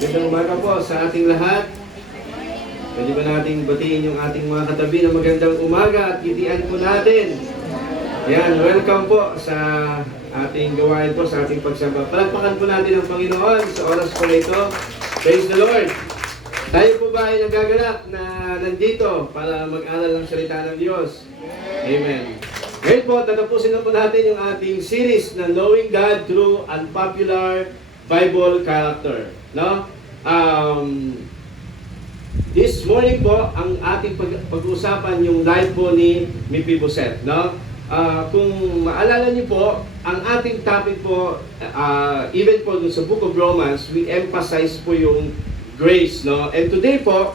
Magandang umaga po sa ating lahat. Pwede ba nating batiin yung ating mga katabi na magandang umaga at gitian po natin. Ayan, welcome po sa ating gawain po, sa ating pagsamba. Palagpakan po natin ang Panginoon sa oras po na ito. Praise the Lord! Tayo po ba ay nagaganap na nandito para mag-aral ng salita ng Diyos? Amen. Ngayon po, tatapusin na po natin yung ating series na Knowing God Through Unpopular Bible Character. No? This morning po, ang ating pag-uusapan yung life po ni Mephibosheth. No? Kung maalala niyo po, ang ating topic po, even po sa Book of Romans, we emphasize po yung grace. No? And today po,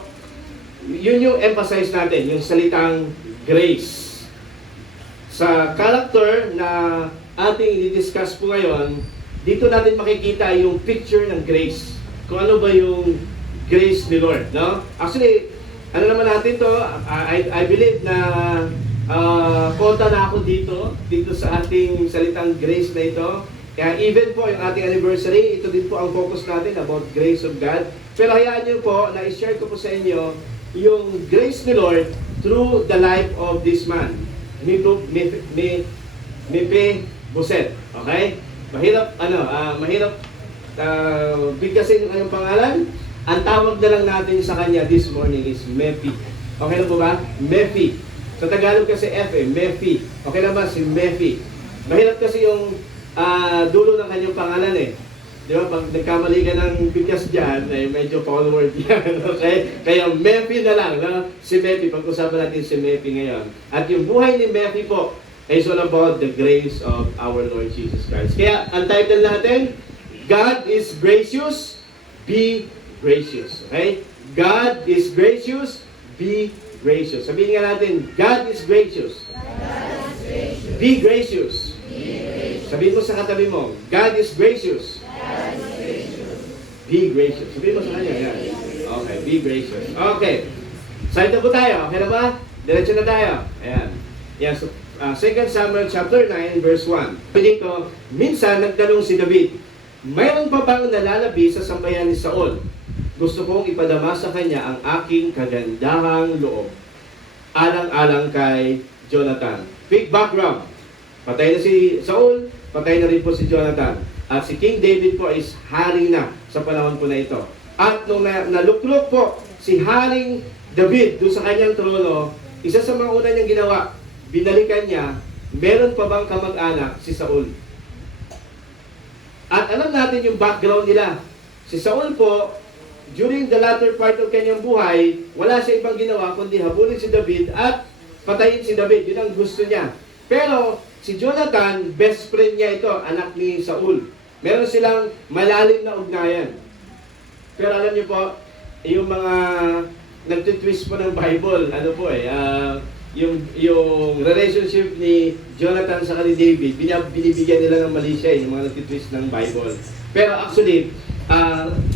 yun yung emphasize natin, yung salitang grace. Sa character na ating i-discuss po ngayon, dito natin makikita yung picture ng grace. Kung ano ba yung grace ni Lord, no? Actually, ano naman natin to, I believe na konta na ako dito sa ating salitang grace na ito. Kaya even po yung ating anniversary, ito din po ang focus natin about grace of God. Pero hayaan niyo po na i-share ko po sa inyo yung grace ni Lord through the life of this man, Mephibosheth. Okay? Mahirap bigkasin ang pangalan. Ang tawag na lang natin sa kanya this morning is Mephi. Okay na po ba? Mephi. Sa Tagalog kasi F Mephi. Okay na ba si Mephi? Mahirap kasi yung dulo ng kanyang pangalan eh. Di ba? Pag nagkamali ka ng bigkas dyan, eh, medyo foul word yan. Okay? Kaya Mephi na lang. No? Si Mephi. Pag-usapan natin si Mephi ngayon. At yung buhay ni Mephi po is all about the grace of our Lord Jesus Christ. Kaya, ang title natin, God is gracious, be gracious. Okay? God is gracious, be gracious. Sabihin nga natin, God is gracious. Be gracious. Sabihin mo sa katabi mo, God is gracious. Be gracious. Sabihin mo sa kanya, yan. Okay, be gracious. Okay. Side na po tayo. Okay na ba? Diretso na tayo. Ayan. Yan, so, 2 Samuel chapter 9 verse 1. Dito, minsan nagtanong si David, mayroon pa bang nalalabi sa sambayan ni Saul? Gusto kong ipadama sa kanya ang aking kagandahang loob. Alang-alang kay Jonathan. Quick background. Patay na si Saul, patay na rin po si Jonathan. At si King David po is hari na sa panahon po na ito. At nung naluklok po si Haring David doon sa kanyang trono, isa sa mga una niyang ginawa, binalikan niya, meron pa bang kamag-anak si Saul? At alam natin yung background nila. Si Saul po, during the latter part of kanyang buhay, wala siya ibang ginawa kundi habulin si David at patayin si David. Yun ang gusto niya. Pero si Jonathan, best friend niya ito, anak ni Saul. Meron silang malalim na ugnayan. Pero alam niyo po, yung mga nagtitwist po ng Bible, ano po yung relationship ni Jonathan sa ni David, binibigyan nila ng mali siya, yung mga nagtitwist ng Bible. Pero actually,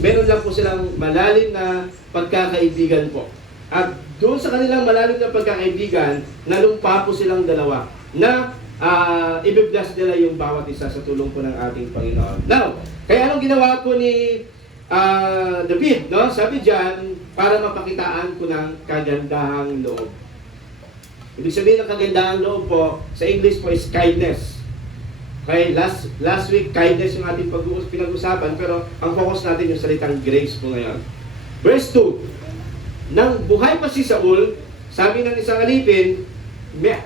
meron lang po silang malalim na pagkakaibigan po. At doon sa kanilang malalim na pagkakaibigan, nalumpa po silang dalawa na i-bless nila yung bawat isa sa tulong po ng ating Panginoon. Now, kaya anong ginawa po ni David, no? Sabi diyan, para mapakitaan ko ng kagandahang loob. Ibig sabihin ng kagandahang loob po, sa English po is kindness. Okay, last week, kindness yung ating pinag-usapan, pero ang focus natin yung salitang grace po ngayon. Verse 2, nang buhay pa si Saul, sabi ng isang alipin,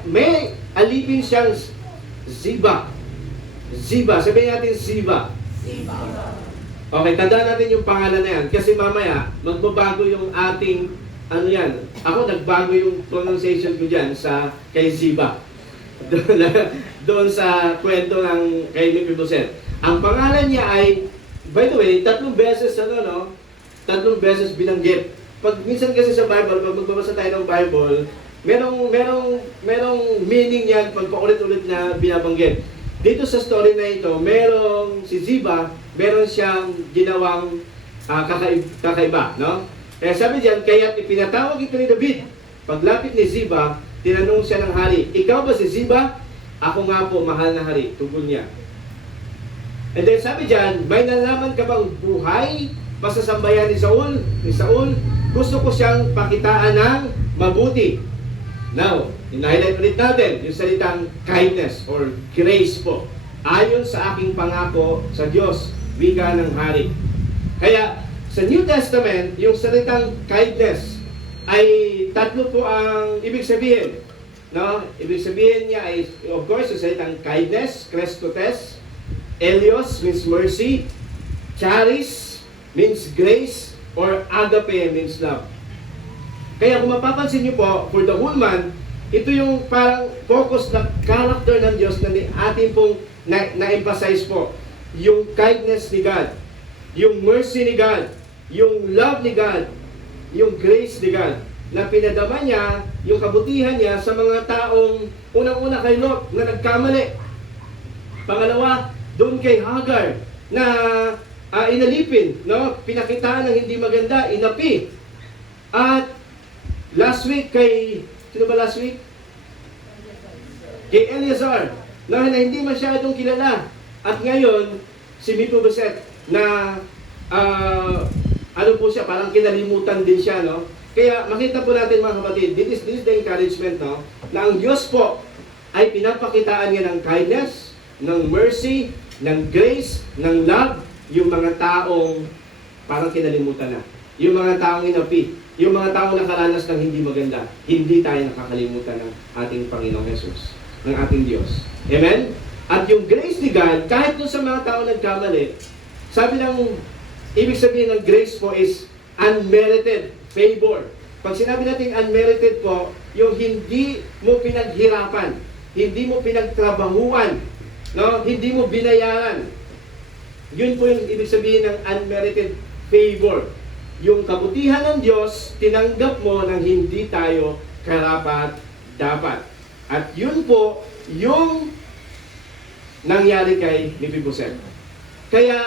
may alipin siyang Ziba. Ziba, sabihin natin Ziba. Okay, tandaan natin yung pangalan na yan. Kasi mamaya, magbabago yung ating, ako nagbago yung pronunciation ko dyan kay Ziba. Doon sa kwento ng kay Mephibosheth. Ang pangalan niya ay, by the way, 3 beses binanggit. Pag minsan kasi sa Bible, pag magbabasa tayo ng Bible, merong meaning yan pag paulit-ulit na binabanggit. Dito sa story na ito, merong si Ziba, meron siyang ginawang kakaiba, no? Kaya sabi diyan, kaya ipinatawag ito ni David. Paglapit ni Ziba, tinanong siya ng hari, ikaw ba si Ziba? Ako nga po, mahal na hari, tugon niya. And then sabi diyan, may nalaman ka bang buhay pasasambayan ni Saul, gusto ko siyang pakitaan ng mabuti. Now, in-highlight ulit natin yung salitang kindness or grace po. Ayon sa aking pangako sa Diyos, wika ng hari. Kaya, sa New Testament, yung salitang kindness ay tatlo po ang ibig sabihin. No? Ibig sabihin niya ay, of course, yung salitang kindness, krestotes, elios means mercy, charis means grace, or agape means love. Kaya kung mapapansin niyo po, for the whole month, ito yung parang focus na character ng Diyos na atin pong na-emphasize po. Yung kindness ni God, yung mercy ni God, yung love ni God, yung grace ni God, na pinadama niya yung kabutihan niya sa mga taong unang-una kay Lot na nagkamali. Pangalawa, doon kay Hagar na inalipin, no? Pinakitaan ng hindi maganda, inapi. At last week kay, sino ba last week? Kay Eleazar, na hindi masyadong kilala. At ngayon, si Mephibosheth na ano po siya, parang kinalimutan din siya, no? Kaya makita po natin mga kapatid, this is the encouragement, no? Na ang Diyos po ay pinapakitaan niya ng kindness, ng mercy, ng grace, ng love, yung mga taong parang kinalimutan na. Yung mga taong inapi, yung mga taong nakaranas ng hindi maganda, hindi tayo nakakalimutan ng ating Panginoong Jesus, ng ating Diyos. Amen? At yung grace ni God, kahit dun sa mga taong nagkamali, sabi ng, ibig sabihin ng grace po is unmerited favor. Pag sinabi natin unmerited po, yung hindi mo pinaghirapan, hindi mo pinagtrabahuan, no? Hindi mo binayaran. Yun po yung ibig sabihin ng unmerited favor. Yung kabutihan ng Diyos, tinanggap mo nang hindi tayo karapat-dapat. At yun po, yung nangyari kay Mephibosheth. Kaya,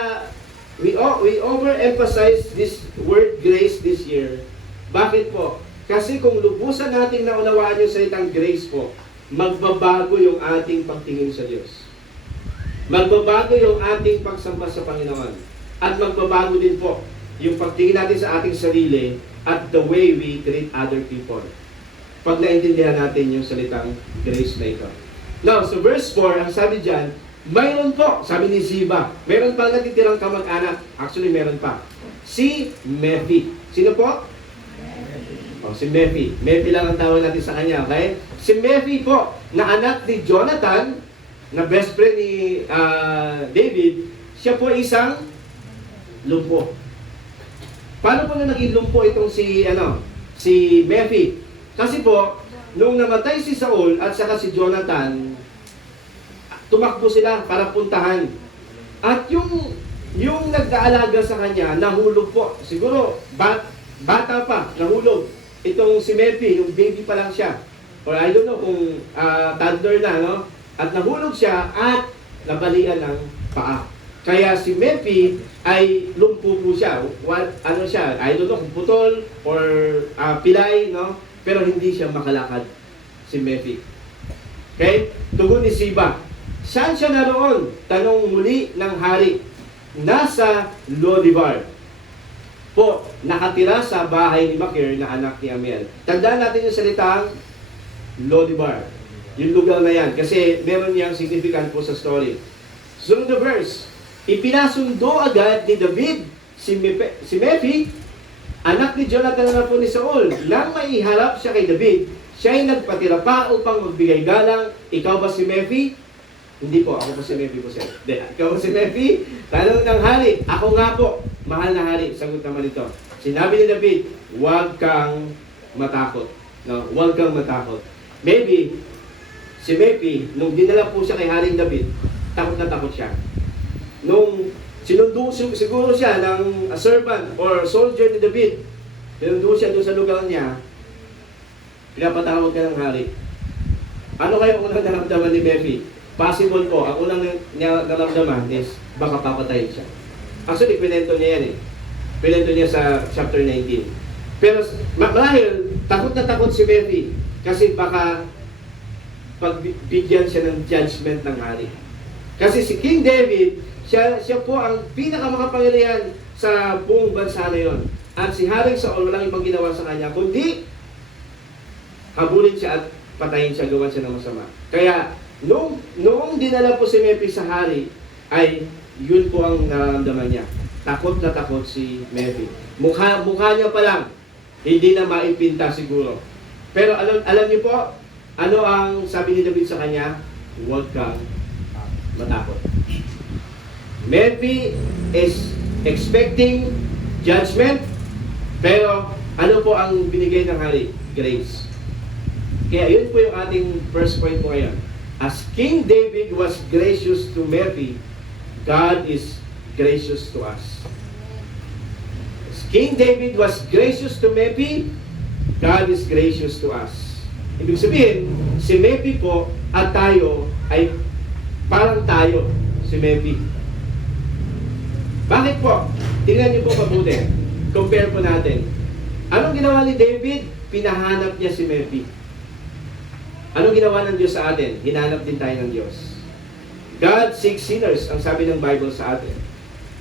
we overemphasize this word grace this year. Bakit po? Kasi kung lubusan natin naunawaan yung salitang grace po, magbabago yung ating pagtingin sa Diyos. Magbabago yung ating pagsamba sa Panginoon. At magbabago din po yung pagtingin natin sa ating sarili at the way we treat other people. Pag naintindihan natin yung salitang grace na ito. Now, so verse 4, ang sabi dyan, mayroon po, sabi ni Ziba, meron pang natitirang kamag-anak. Actually, meron pa. Si Mephi. Sino po? Oh, si Mephi. Mephi lang ang tawag natin sa kanya, okay? Si Mephi po, na anak ni Jonathan, na best friend ni David, siya po isang lumpo. Paano po na naging lumpo itong si Mephi? Kasi po, nung namatay si Saul at saka si Jonathan, tumakbo sila para puntahan. At yung nag-aalaga sa kanya, nahulog po. Siguro, bata pa, nahulog. Itong si Mephi, yung baby pa lang siya. Or I don't know kung toddler na, no? At nahulog siya at nabalian ng paa. Kaya si Mephi ay lumpo po siya. Ano siya, I don't know kung putol or pilay, no? Pero hindi siya makalakad, si Mephi. Okay? Tugon ni Ziba. Saan siya naroon? Tanong muli ng hari. Nasa Lodibar. Po, nakatira sa bahay ni Makir na anak ni Amiel. Tandaan natin yung salitang Lodibar. Yung lugar na yan. Kasi meron niyang significant po sa story. Sunod na verse. Ipinasundo agad ni David si Mephi, anak ni Jonathan na po ni Saul. Nang maiharap siya kay David, siya ay nagpatira pa upang magbigay galang. Ikaw ba si Mephi? Hindi po, ako po si Mephi po, sir. Ikaw ba si Mephi? Tanong ng hari. Ako nga po, mahal na hari. Sagot naman ito. Sinabi ni David, huwag kang matakot. No? Huwag kang matakot. Maybe, si Mephi, nung dinala po siya kay Haring David, takot na takot siya. Nung sinundo siguro siya ng servant or soldier ni David, sinundo siya doon sa lugar niya, pinapatawag ka ng hari. Ano kayo unang naramdaman ni Mephi? Possible po, ang unang niya naramdaman is baka papatayin siya. Actually, pinento niya yan eh. Pinento niya sa chapter 19. Pero marahil, takot na takot si Mephi kasi baka pagbigyan siya ng judgment ng hari. Kasi si King David, siya po ang pinakamakapangyarihan sa buong bansa na yon. At si Haring Saul walang ibang ginawa sa kanya, kundi habulin siya at patayin siya, gawan siya ng masama. Kaya, noong dinala po si Mephi sa hari, ay yun po ang nararamdaman niya. Takot na takot si Mephi. Mukha niya pa lang, hindi na maipinta siguro. Pero alam niyo po, ano ang sabi ni David sa kanya? Huwag kang matakot. Mephi is expecting judgment, pero ano po ang binigay ng hari? Grace. Kaya yun po yung ating first point po ngayon. As King David was gracious to Mephi, God is gracious to us. As King David was gracious to Mephi, God is gracious to us. Ibig sabihin, si Mephi po at tayo ay parang tayo, si Mephi. Bakit po? Tingnan niyo po mabuti. Compare po natin. Anong ginawa ni David? Pinahanap niya si Mephi. Anong ginawa ng Diyos sa atin? Hinanap din tayo ng Diyos. God seeks sinners, ang sabi ng Bible sa atin.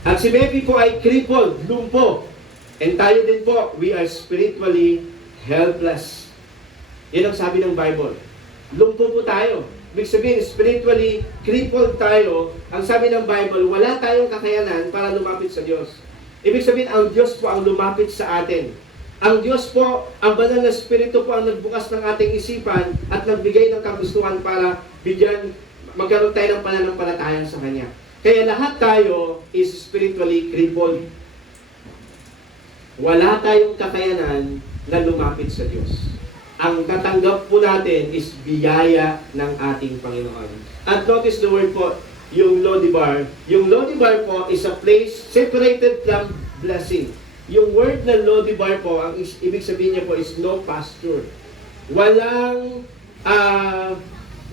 At si Mephi po ay crippled, lumpo. And tayo din po, we are spiritually helpless. Yan ang sabi ng Bible. Lumpo po tayo. Ibig sabihin, spiritually crippled tayo. Ang sabi ng Bible, wala tayong kakayanan para lumapit sa Diyos. Ibig sabihin, ang Diyos po ang lumapit sa atin. Ang Diyos po, ang banal na Espiritu po ang nagbukas ng ating isipan at nagbigay ng kagustuhan para magkaroon tayo ng pananampalataya sa Kanya. Kaya lahat tayo is spiritually crippled. Wala tayong kakayanan na lumapit sa Diyos. Ang tatanggap po natin is biyaya ng ating Panginoon. At notice the word po, yung Lodibar. Yung Lodibar po is a place separated from blessing. Yung word na Lodibar po, ang ibig sabihin niya po is no pasture. Walang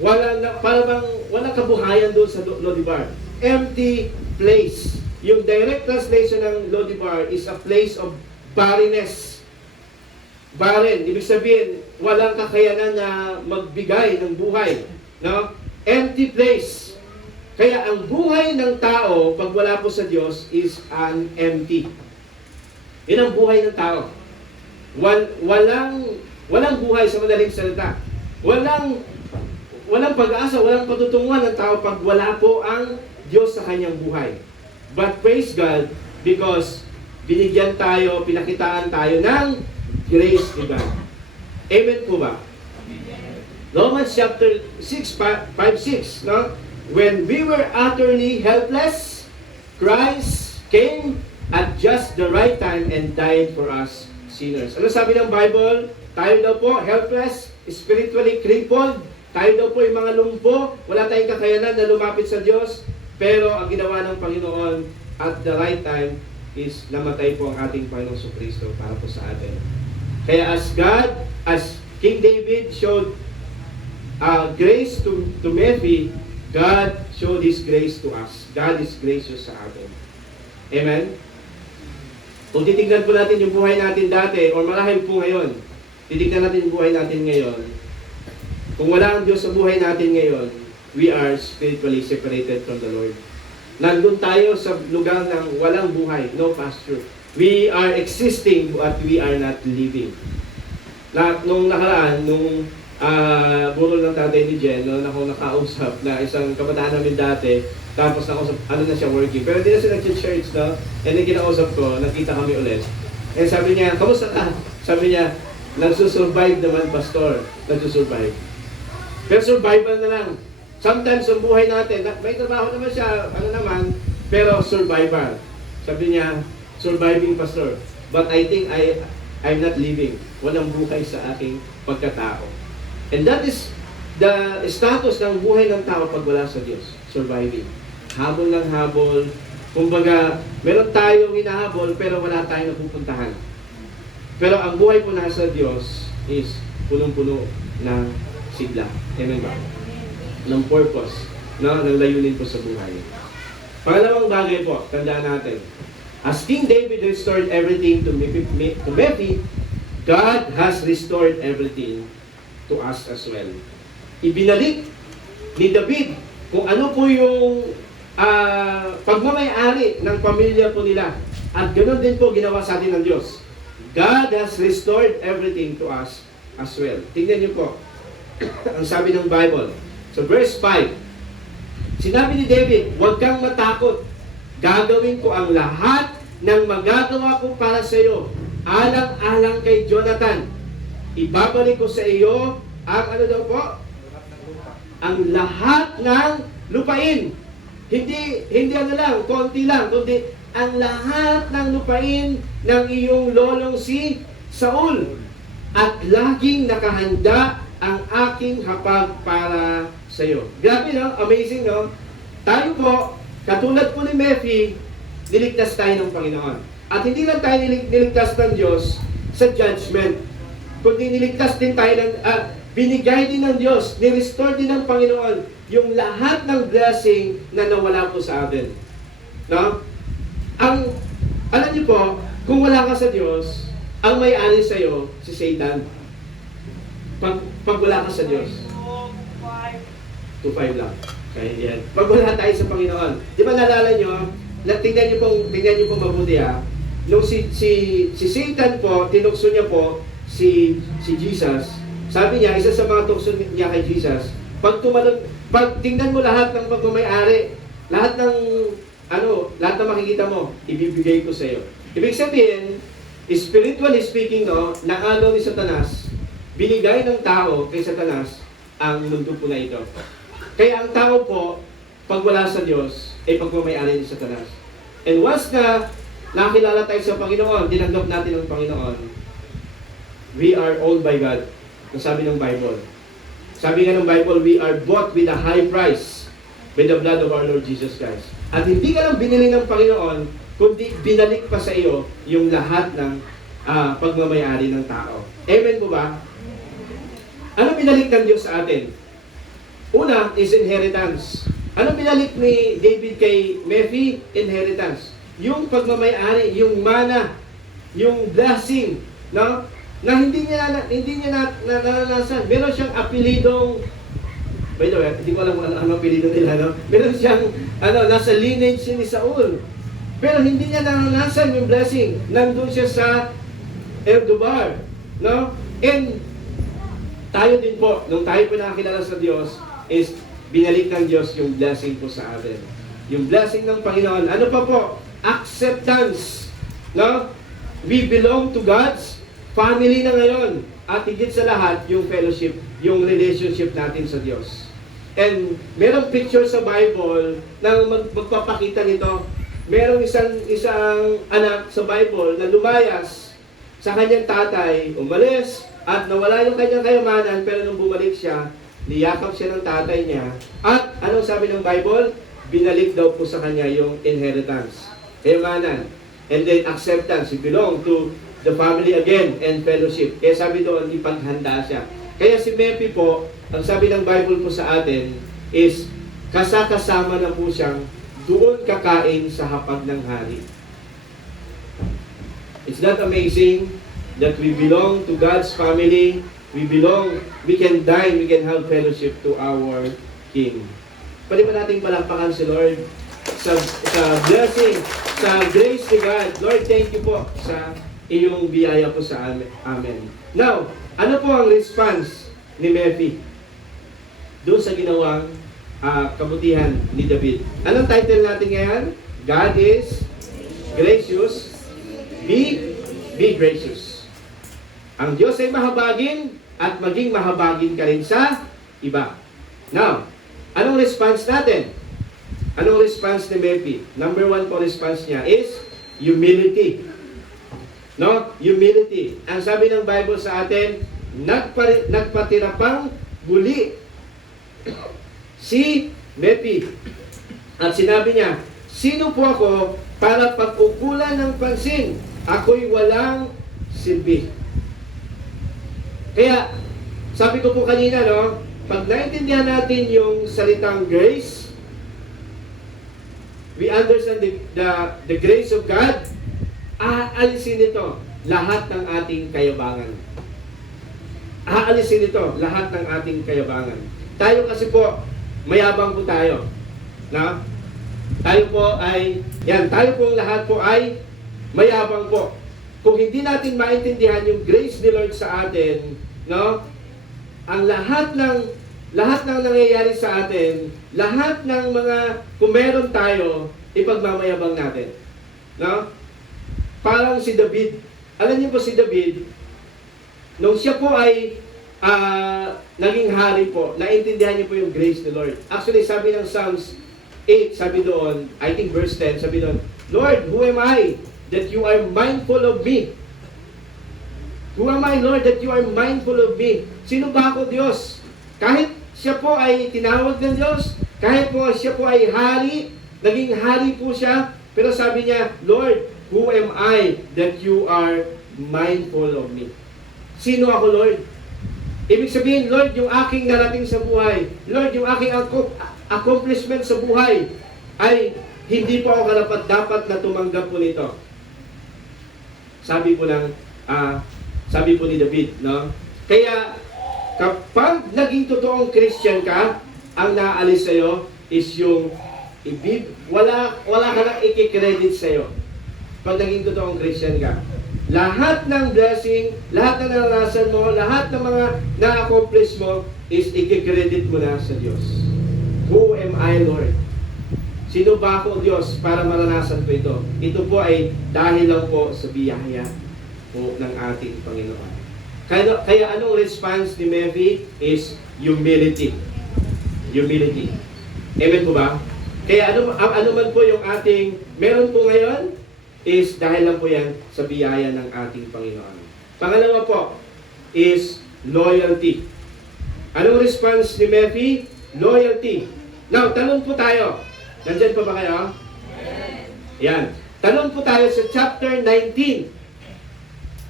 walang kabuhayan doon sa Lodibar. Empty place. Yung direct translation ng Lodibar is a place of barrenness. Barren, ibig sabihin, walang kakayanan na magbigay ng buhay. No? Empty place. Kaya ang buhay ng tao, pag wala po sa Diyos, is an empty. Yun ang buhay ng tao. Walang buhay sa madaling salita. Walang pag-asa, walang patutunguhan ng tao pag wala po ang Diyos sa kanyang buhay. But praise God, because binigyan tayo, pinakitaan tayo ng grace ni God. Amen po ba? Romans chapter 6, 5-6, no? When we were utterly helpless, Christ came at just the right time and died for us sinners. Ano sabi ng Bible? Tayo daw po helpless, spiritually crippled. Tayo daw po yung mga lumpo. Wala tayong kakayanan na lumapit sa Diyos. Pero ang ginawa ng Panginoon at the right time is namatay po ang ating Panginoong Jesucristo para po sa atin. Kaya as King David showed grace to Mephi, God showed His grace to us. God is gracious sa atin. Amen? Kung titignan po natin yung buhay natin dati, or marahil po ngayon, titignan natin yung buhay natin ngayon, kung wala ang Diyos sa buhay natin ngayon, we are spiritually separated from the Lord. Nandun tayo sa lugar ng walang buhay, no pasture. We are existing but we are not living. Nung nakaraan, nung burol ng tatay ni Jen, noon ako nakausap na isang kabataan namin dati, tapos nakausap, ano na siya working. Pero hindi na siya nag-church, no? And then kinausap ko, nakita kami ulit. And sabi niya, kamusta ka? Sabi niya, nagsusurvive naman, pastor. Nagsusurvive. Pero survival na lang. Sometimes sa buhay natin, may trabaho naman siya, ano naman, pero survival. Sabi niya, surviving pastor. But I think I'm not living. Walang buhay sa aking pagkatao. And that is the status ng buhay ng tao pag wala sa Diyos. Surviving. Habol ng habol. Kumbaga, meron tayong hinahabol pero wala tayong napupuntahan. Pero ang buhay po nasa Diyos is punong-puno ng sigla. Amen ba? Ng purpose. No? Ng layunin po sa buhay. Pangalawang bagay po, tandaan natin. As King David restored everything to Mephi, God has restored everything to us as well. Ibinalik ni David kung ano po yung pagmamayari ng pamilya po nila. At ganoon din po ginawa sa atin ng Diyos. God has restored everything to us as well. Tingnan niyo po, ang sabi ng Bible. So verse 5, sinabi ni David, huwag kang matakot. Gagawin ko ang lahat ng magagawa ko para sa iyo. Alang-alang kay Jonathan. Ibabalik ko sa iyo ang ano daw po? Ang lahat ng lupain. Hindi ano lang, konti lang, kundi ang lahat ng lupain ng iyong lolong si Saul. At laging nakahanda ang aking hapag para sa iyo. Grabe, no? Amazing, no? Tayo po, katulad po ni Mephi, niligtas tayo ng Panginoon. At hindi lang tayo niligtas ng Diyos sa judgment, kundi niligtas din tayo ng, binigay din ng Diyos, nirestore din ng Panginoon yung lahat ng blessing na nawala po sa atin. No? Alam niyo po, kung wala ka sa Diyos, ang may-ari sa iyo, si Satan. Pag wala ka sa Diyos. 2.5 lang. Kaya yan. Pag wala tayo sa Panginoon. Di ba nalala nyo, tingnan nyo pong mabuti ha, nung si Satan po, tinukso niya po si Jesus, sabi niya, isa sa mga tukso niya kay Jesus, pag tingnan mo lahat ng pagmamayari, lahat ng makikita mo, ibibigay ko sa iyo. Ibig sabihin, spiritually speaking, no, naalo ni Satanas, binigay ng tao kay Satanas ang mundo po na ito. Kaya ang tao po, pag wala sa Diyos, ay pagmamayari ni Satanas. And once na nakilala tayo sa Panginoon, dinanggap natin ang Panginoon, we are owned by God. Ang sabi ng Bible. Sabi nga ng Bible, we are bought with a high price by the blood of our Lord Jesus Christ. At hindi ka lang binili ng Panginoon, kundi binalik pa sa iyo yung lahat ng pagmamayari ng tao. Amen po ba? Ano binalik ng Diyos sa atin? Una is inheritance. Ano binalik ni David kay Mephi? Inheritance. Yung pagmamayari, yung mana, yung blessing, no? Na hindi niya naranasan. Meron siyang apelidong, by the way, hindi ko alam kung ano apelido nila, no? Meron siyang, nasa lineage ni Saul. Pero hindi niya naranasan yung blessing. Nandun siya sa Erdobar, no? And tayo din po, nung tayo po nakakilala sa Diyos, is binalik ng Diyos yung blessing po sa atin. Yung blessing ng Panginoon. Ano pa po? Acceptance. No? We belong to God's family na ngayon. At higit sa lahat, yung fellowship, yung relationship natin sa Diyos. And merong picture sa Bible na magpapakita nito. Merong isang anak sa Bible na lumayas sa kanyang tatay, umalis, at nawala yung kanyang kayamanan, pero nung bumalik siya, niyakap siya ng tatay niya. At anong sabi ng Bible? Binalik daw po sa kanya yung inheritance, kayamanan. And then acceptance, he belong to the family again and fellowship. Kaya sabi doon, ipaghanda siya. Kaya si Mephi po, ang sabi ng Bible po sa atin is, kasakasama na po siyang doon kakain sa hapag ng hari. It's not amazing that we belong to God's family. We can dine, we can have fellowship to our King. Pwede ba nating palakpakan si Lord sa blessing, sa grace ni God. Lord, thank you po sa iyong biyaya po sa amin. Amen. Now, ano po ang response ni Mephi doon sa ginawang kabutihan ni David? Anong title natin ngayon? God is gracious. Be gracious. Ang Diyos ay mahabagin at maging mahabagin ka rin sa iba. Now, anong response natin? Anong response ni Mephi? Number 1 po response niya is humility. No? Humility. Ang sabi ng Bible sa atin, nagpatira pang buli si Mephi. At sinabi niya, sino po ako para pag-ukulan ng pansin? Ako'y walang silbi. Kaya, sabi ko po kanina, no, pag naintindihan natin yung salitang grace, we understand the grace of God, aalisin nito lahat ng ating kayabangan. Aalisin nito lahat ng ating kayabangan. Tayo kasi po, mayabang po tayo. No? Tayo po lahat po ay mayabang po. Kung hindi natin maintindihan yung grace ni Lord sa atin, no? Ang lahat ng nangyayari sa atin, lahat ng mga kung meron tayo, ipagmamayabang natin. No? Parang si David. Alam niyo po si David, nung siya po ay naging hari po, naintindihan niyo po yung grace ni Lord. Actually, sabi ng Psalms 8, sabi doon, I think verse 10, sabi doon, Lord, who am I that you are mindful of me? Who am I, Lord, that you are mindful of me? Sino ba ako, Diyos? Kahit siya po ay tinawag ng Diyos, kahit po siya po ay hari, naging hari po siya, pero sabi niya, Lord, who am I that you are mindful of me? Sino ako, Lord? Ibig sabihin, Lord, yung aking narating sa buhay, Lord, yung aking accomplishment sa buhay, ay hindi po ako karapat-dapat na tumanggap po nito. Sabi po ni David, no? Kaya, kapag naging totoong Christian ka, ang naalis sa'yo is yung wala ka nang i-credit sa'yo. Pag naging totoong Christian ka. Lahat ng blessing, lahat ng naranasan mo, lahat ng mga na-accomplish mo, is i-credit mo na sa Diyos. Who am I, Lord? Sino ba ako, Diyos, para maranasan ko ito? Ito po ay dahil lang po sa biyaya po ng ating Panginoon. Kaya anong response ni Mary is humility. Humility. Amen po ba? Kaya ano man po yung ating meron po ngayon is dahil lang po yan sa biyaya ng ating Panginoon. Pangalawa po is loyalty. Anong response ni Mary? Loyalty. Now, tanong po tayo. Nandyan pa ba kayo? Yan. Tanong po tayo sa chapter 19.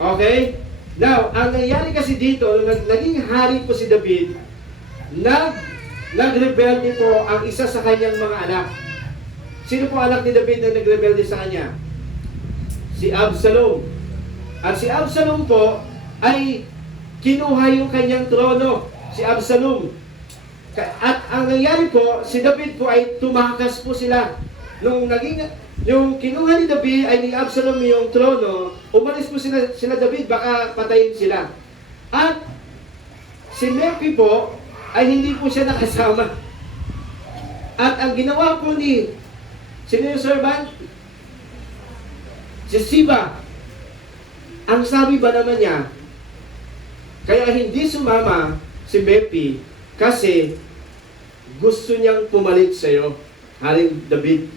Okay? Now, ang nangyari kasi dito, naging hari po si David, nagrebelde po ang isa sa kanyang mga anak. Sino po anak ni David na nagrebelde sa kanya? Si Absalom. At si Absalom po ay kinuha yung kanyang trono. Si Absalom. At ang nangyari po, si David po ay tumakas po sila. Yung kinuha ni David ay ni Absalom yung trono, umalis po sila David, baka patayin sila. At si Mephi po ay hindi po siya nakasama. At ang ginawa po sino yung servant? Si Siba. Ang sabi ba naman niya, kaya hindi sumama si Mephi kasi gusto niyang pumalit sa iyo, Haring David.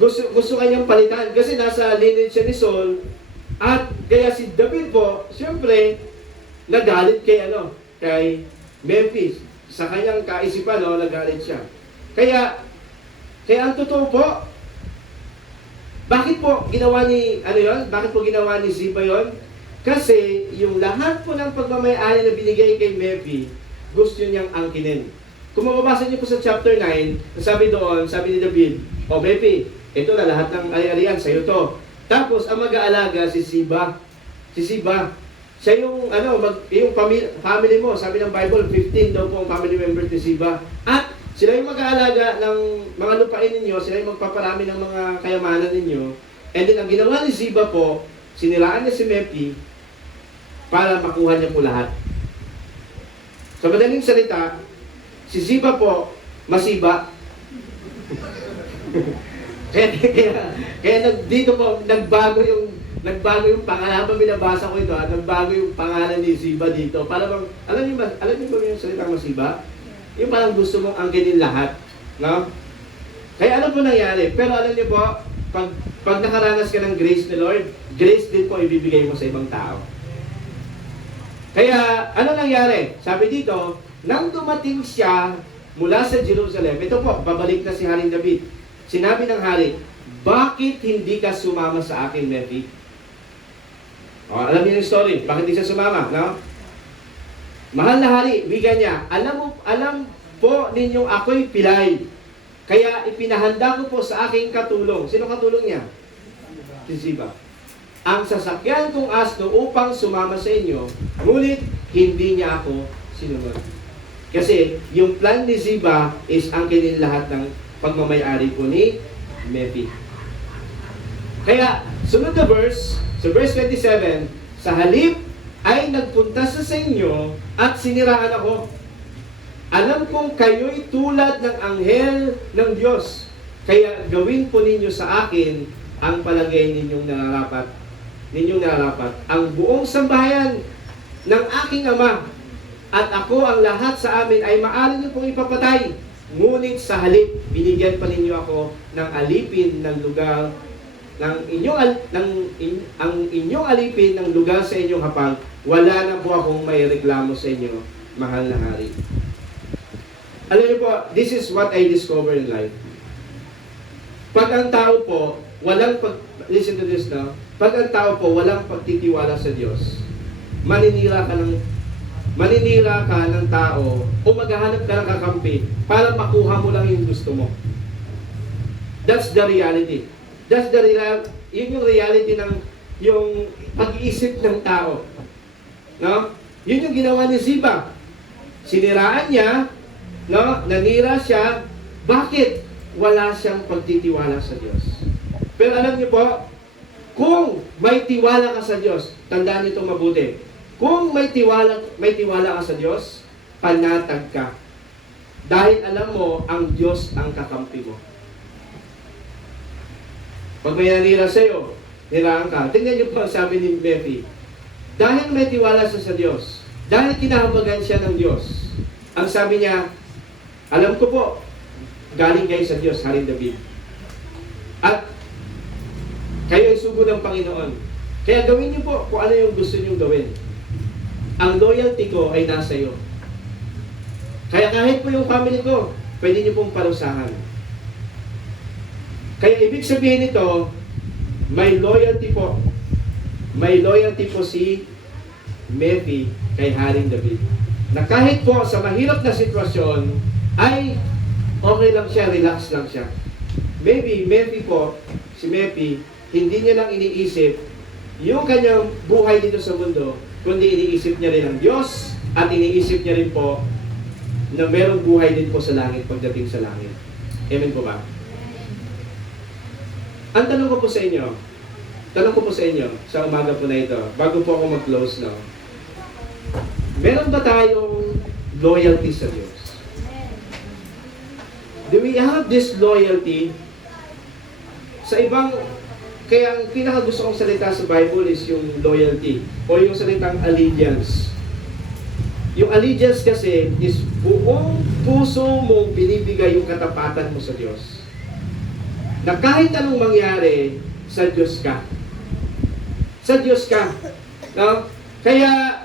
Gusto kanyang palitan kasi nasa lineage siya ni Saul. At kaya si David po, siyempre, nagalit kay Memphis. Sa kanyang kaisipan, nagalit siya. Kaya ang totoo po, bakit po ginawa ni Ziba yon? Kasi yung lahat po ng pagmamayari na binigay kay Mephi, gusto niyang angkinin. Kung mababasa niyo po sa chapter 9, sabi ni David, Mephi, ito na lahat ng ari-arian, sa'yo to. Tapos, ang mag-aalaga si Siba. Si Siba, siya yung family mo, sabi ng Bible, 15 daw po ang family members ni Siba. At sila yung mag-aalaga ng mga lupain ninyo, sila yung magpaparami ng mga kayamanan ninyo. And then, ang ginawa ni Siba po, sinilaan niya si Mephi para makuha niya po lahat. Sa madaling salita, si Ziba po, masiba. kaya dito po, nagbago yung pangalan. Habang binabasa ko ito, nagbago yung pangalan ni Ziba dito. Para bang, alam niyo ba yung salitang masiba? Yung parang gusto mong angkinin lahat. No? Kaya ano po nangyari? Pero alam niyo po, pag nakaranas ka ng grace ni Lord, grace din po ibibigay mo sa ibang tao. Kaya, ano nangyari? Sabi dito, nang dumating siya mula sa Jerusalem, ito po, babalik na si Haring David. Sinabi ng hari, bakit hindi ka sumama sa akin, Mephi? Alam niyo yung story, bakit hindi siya sumama, no? Mahal na hari, bigan niya, alam po ninyong ako'y pilay. Kaya ipinahanda ko po sa aking katulong. Sino katulong niya? Si Ziba. Ang sasakyan kong asno upang sumama sa inyo, ngunit hindi niya ako sinunod. Kasi yung plan ni Ziba is angkinin lahat ng pagmamayari po ni Mephi. Kaya, sunod na verse, sa verse 27, sa halip ay nagpunta sa inyo at siniraan ako. Alam kong kayo'y tulad ng anghel ng Diyos. Kaya gawin po ninyo sa akin ang palagay ninyong nararapat. Ang buong sambahayan ng aking ama at ako ang lahat sa amin ay maaari niyo pong ipapatay. Ngunit sa halip, binigyan pa ninyo ako ng alipin ng lugar ang inyong alipin ng lugar sa inyong hapag, wala na po akong may reklamo sa inyo, mahal na hari. Alam niyo po, this is what I discover in life. Pag ang tao po, listen to this now, pag ang tao po walang pagtitiwala sa Diyos, maninira ka ng tao o maghahanap ka ng kakampi para makuha mo lang yung gusto mo. That's the reality. Yun yung reality ng yung pag-iisip ng tao. No? Yun yung ginawa ni Ziba. Siniraan niya, no? Nanira siya. Bakit? Wala siyang pagtitiwala sa Diyos. Pero alam niyo po, kung may tiwala ka sa Diyos, tandaan niyo ito mabuti. Kung may tiwala ka sa Diyos, panatag ka. Dahil alam mo, ang Diyos ang kakampi mo. Pag may nanira sa'yo, niraan ka. Tingnan niyo po ang sabi ni Mephi. Dahil may tiwala siya sa Diyos, dahil kinahabagan siya ng Diyos, ang sabi niya, alam ko po, galing kayo sa Diyos, Haring David. At kayo ay sugo ng Panginoon. Kaya gawin niyo po kung ano yung gusto niyo gawin. Ang loyalty ko ay nasa iyo. Kaya kahit po yung family ko, pwede niyo pong parusahan. Kaya ibig sabihin nito, may loyalty po. May loyalty po si Mephi kay Haring David. Na kahit po sa mahirap na sitwasyon, ay okay lang siya, relax lang siya. Maybe si Mephi, hindi niya lang iniisip yung kanyang buhay dito sa mundo, kundi iniisip niya rin ang Diyos at iniisip niya rin po na merong buhay din po sa langit pagdating sa langit. Amen po ba? Ang tanong ko po sa inyo, sa umaga po na ito, bago po ako mag-close now, meron ba tayong loyalty sa Diyos? Do we have this loyalty? Sa ibang, kaya ang pinakagusto kong salita sa Bible is yung loyalty o yung salitang allegiance. Yung allegiance kasi is buong puso mong binibigay yung katapatan mo sa Diyos. Na kahit anong mangyari, sa Diyos ka. Sa Diyos ka. No? Kaya,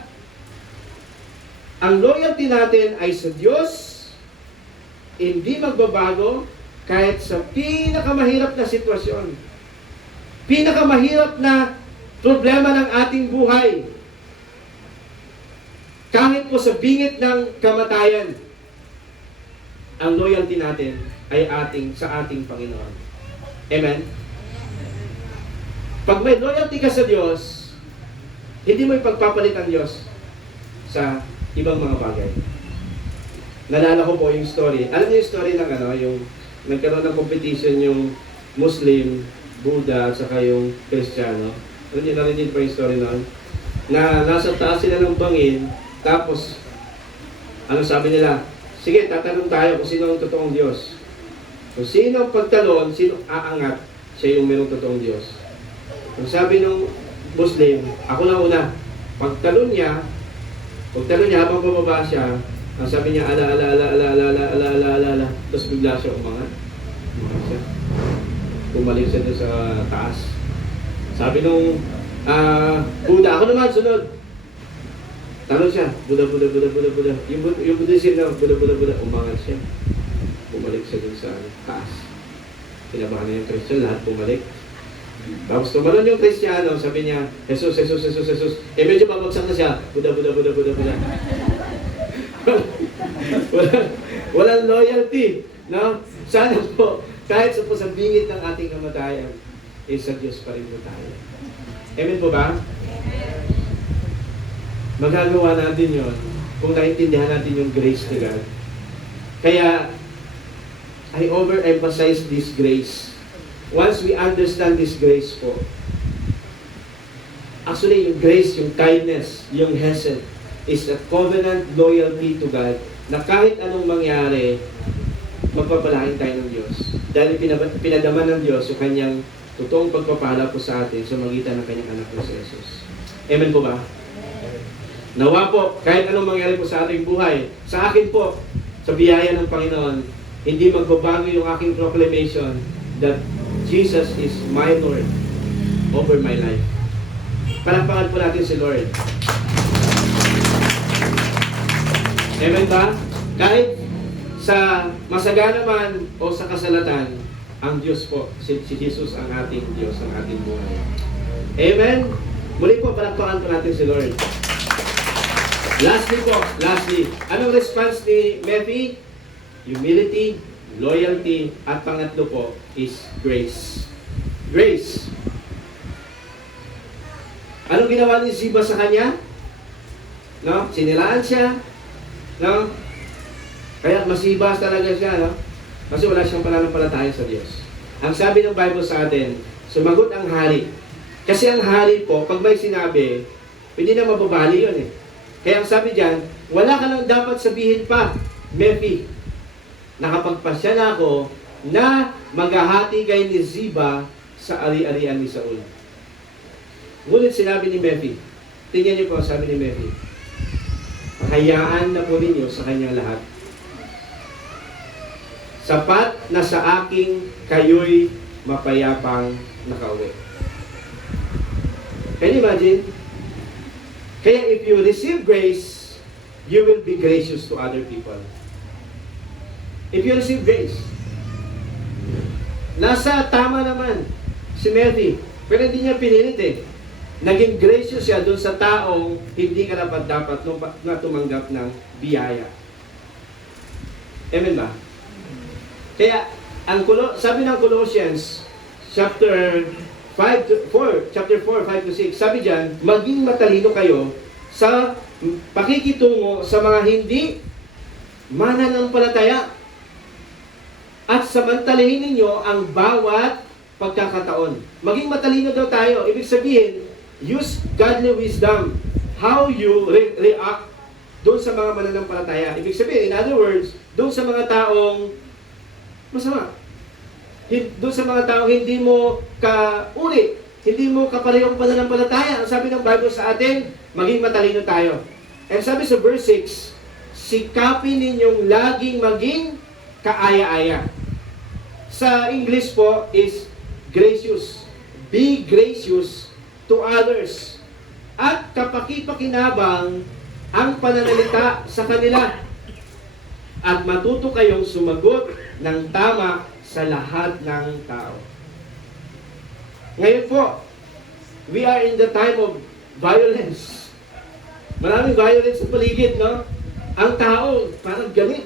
ang loyalty natin ay sa Diyos, hindi magbabago kahit sa pinakamahirap na sitwasyon. Pinakamahirap na problema ng ating buhay. Kahit po sa bingit ng kamatayan, ang loyalty natin ay sa ating Panginoon. Amen? Pag may loyalty ka sa Diyos, hindi mo ipagpapalit ang Diyos sa ibang mga bagay. Nalala ko po yung story. Alam niyo yung story ng yung nagkaroon ng competition yung Muslim, Buddha, at saka yung Kristiyano. Alam niyo, narinig pa yung story noon? Na nasa taas sila ng bangin, tapos, ano sabi nila? Sige, tatanong tayo kung sino ang totoong Diyos. Kung sino ang pagtalon, sino aangat, siya yung mayroong totoong Diyos. Kung sabi ng Muslim, ako na una. Pagtalon niya habang pababa siya, ang sabi niya, ala. Tapos bigla siya umangat. Bumalik siya doon sa taas. Sabi nung Buddha, ako naman, sunod. Tanong siya, Buddha. Yung Buddhism na, Buddha, umangat siya. Bumalik siya dun sa taas. Kinabahan na yung Christian, lahat bumalik. Tapos tumalon yung Kristiyano, sabi niya, Jesus. Medyo babagsak na siya, Buddha. Walang loyalty. No? Sana po, kahit sa bingit ng ating kamatayan, sa Diyos pa rin po tayo. Amen po ba? Magagawa natin yon kung naintindihan natin yung grace ni God. Kaya, I overemphasize this grace. Once we understand this grace po, actually yung grace, yung kindness, yung hesed, is a covenant loyalty to God na kahit anong mangyari, magpapalain tayo ng Diyos. Dahil pinadaman ng Diyos yung kanyang totoong pagpapala po sa atin sa magitan ng kanyang anak po si Jesus. Amen po ba? Nawa po, kahit anong mangyari po sa ating buhay, sa akin po, sa biyaya ng Panginoon, hindi magbabago yung aking proclamation that Jesus is my Lord over my life. Palakpakan po natin si Lord. Amen ba? Kahit sa masagana man o sa kasalatan, ang Diyos po, si Jesus ang ating Diyos, ang ating buhay. Amen? Muli po, palakpakan po natin si Lord. Lastly, anong response ni Mephi? Humility, loyalty, at pangatlo po is grace. Grace. Anong ginawa ni Ziba sa kanya? No? Sinilaan siya. No? Kaya masibas talaga siya, no? Kasi wala siyang pananampalataya sa Diyos. Ang sabi ng Bible sa atin, sumagot ang hari. Kasi ang hari po, pag may sinabi, hindi na mababali yun eh. Kaya ang sabi diyan, wala ka lang dapat sabihin pa, Mephi. Nakapagpasya na ako na maghahati kay ni Ziba sa ari-arian ni Saul. Ngunit sinabi ni Mephi, tingnan niyo po ang sabi ni Mephi, hayaan na po ninyo sa kanyang lahat. Sapat na sa aking kayo'y mapayapang nakauwi. Can you imagine? Kaya if you receive grace, you will be gracious to other people. If you receive grace, nasa tama naman si Mephi, pero hindi niya pinilit eh. Naging gracious siya doon sa taong hindi karapat-dapat na tumanggap ng biyaya. Amen ba? Kaya, sabi ng Colossians, chapter 4, 5 to 6, sabi diyan, maging matalino kayo sa pakikitungo sa mga hindi mananampalataya at samantalahin ninyo ang bawat pagkakataon. Maging matalino daw tayo. Ibig sabihin, use godly wisdom. How you react doon sa mga mananampalataya. Ibig sabihin, in other words, doon sa mga taong masama. Doon sa mga taong hindi mo kauri, hindi mo kaparehong pananampalataya. Ang sabi ng Bible sa atin, maging matalino tayo. And sabi sa verse 6, sikapin ninyong laging maging kaaya-aya. Sa English po is gracious. Be gracious to others. At kapakipakinabang ang pananalita sa kanila. At matuto kayong sumagot ng tama sa lahat ng tao. Ngayon po, we are in the time of violence. Maraming violence sa paligid, no? Ang tao, parang ganit.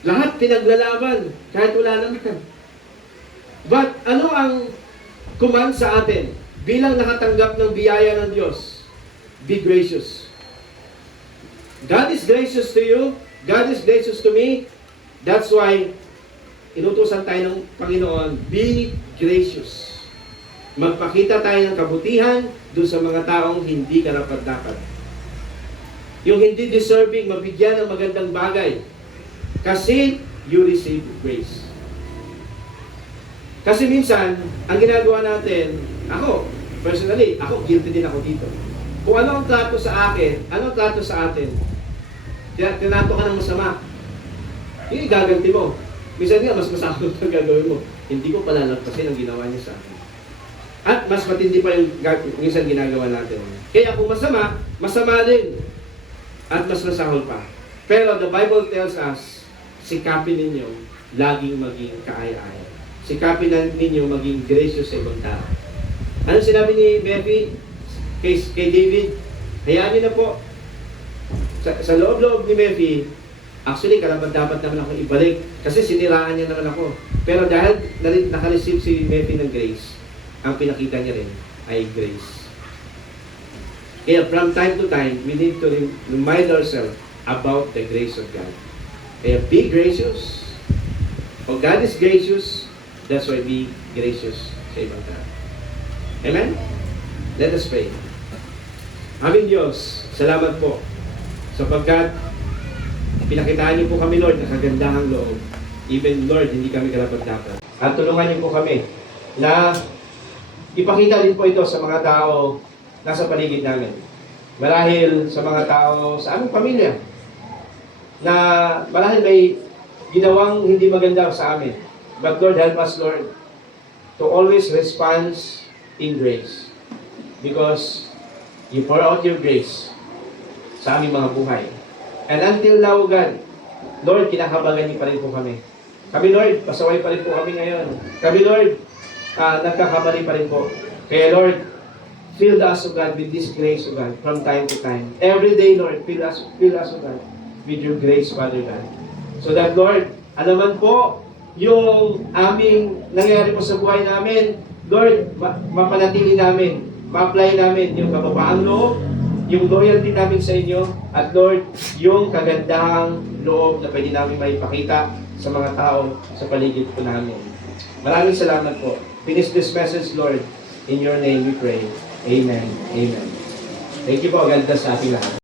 Lahat pinaglalaban, kahit wala naman. But ano ang command sa atin bilang nakatanggap ng biyaya ng Diyos? Be gracious. God is gracious to you. God is gracious to me. That's why, inutusan tayo ng Panginoon, be gracious. Magpakita tayo ng kabutihan doon sa mga taong hindi karapat-dapat. Yung hindi deserving, mabigyan ng magandang bagay. Kasi you receive grace. Kasi minsan, ang ginagawa natin, ako, personally, ako, guilty din ako dito. Kung ano ang trato sa akin, ano ang trato sa atin, tinato ka ng masama, hindi gaganti mo. Minsan nga, mas masakot ang gagawin mo. Hindi ko palalagpasin ang ginawa niya sa akin. At mas matindi pa yung minsan ginagawa natin. Kaya kung masama, masama din. At mas masahol pa. Pero the Bible tells us, sikapin ninyo laging maging kaaya-aya. Sikapin ninyo maging gracious sa ibang tao. Ano sinabi ni Mephi kay David? Hayaan niyo na po. Sa loob-loob ni Mephi, actually, dapat naman ako ibalik. Kasi siniraan niya naman ako. Pero dahil nakareceive si Mephi ng grace, ang pinakita niya rin ay grace. Kaya from time to time, we need to remind ourselves about the grace of God. Kaya be gracious. Pag God is gracious, that's why be gracious sa ibang tao. Amen? Let us pray. Aming Diyos, salamat po sapagkat pinakitaan niyo po kami, Lord, ng kagandahang loob. Even, Lord, hindi kami karapat-dapat. At tulungan niyo po kami na ipakita din po ito sa mga tao nasa paligid namin. Marahil sa mga tao sa aming pamilya na marahil may ginawang hindi maganda sa amin. But Lord, help us, Lord, to always respond in grace. Because you pour out your grace sa aming mga buhay. And until now, God, Lord, kinakabagan niyo pa rin po kami. Kami, Lord, pasaway pa rin po kami ngayon. Kami, Lord, nagkakamali pa rin po. Kaya, Lord, fill us, O God, with this grace, O God, from time to time. Every day, Lord, fill us, O God, with your grace, Father God. So that, Lord, alaman po yung aming nangyayari po sa buhay namin, Lord, mapanatili namin, ma-apply namin yung kababaang loob, yung loyalty namin sa inyo, at Lord, yung kagandahang loob na pwede namin maipakita sa mga tao sa paligid po namin. Maraming salamat po. Finish this message, Lord. In your name we pray. Amen. Amen. Thank you po. God bless sa ating lahat.